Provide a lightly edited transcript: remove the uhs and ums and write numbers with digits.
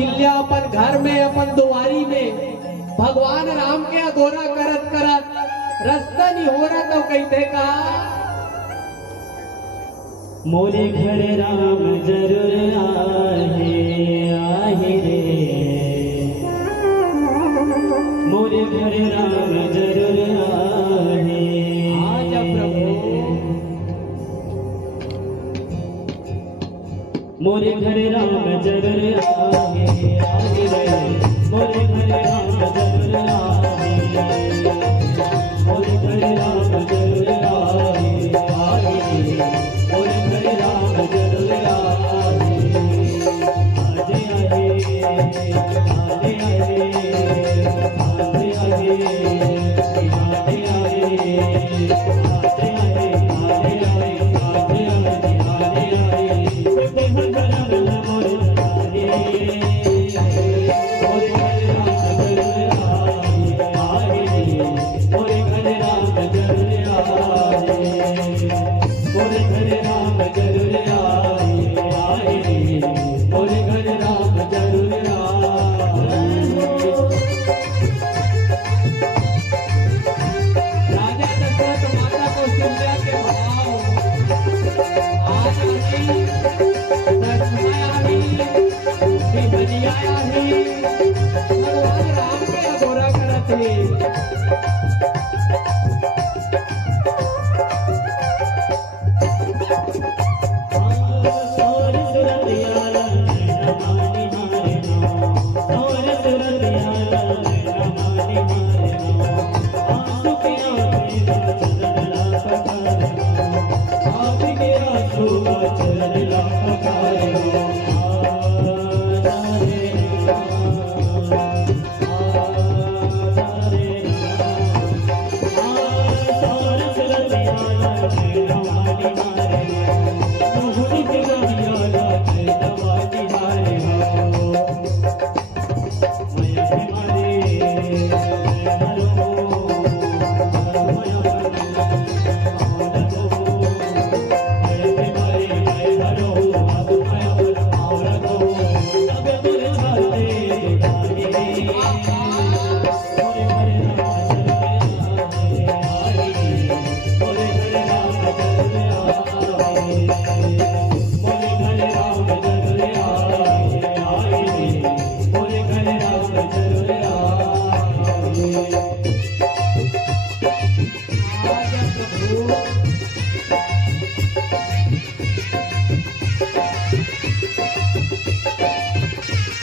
कौशल्या अपन घर में अपन दुआरी में भगवान राम के अधोरा करत करत रास्ता नहीं हो रहा तो कहते का मोरे घर राम जरूर आहे आहे रे, मोरे घर राम जरूर आहे। आजा प्रभु मोरे घर राम जरूर आहे आहे रे, मोरे घर राम जरूर आहे, मोरे घर राम जरूर आहे आहे रे, मोरे घर राम जरूर आहे। आजे आहे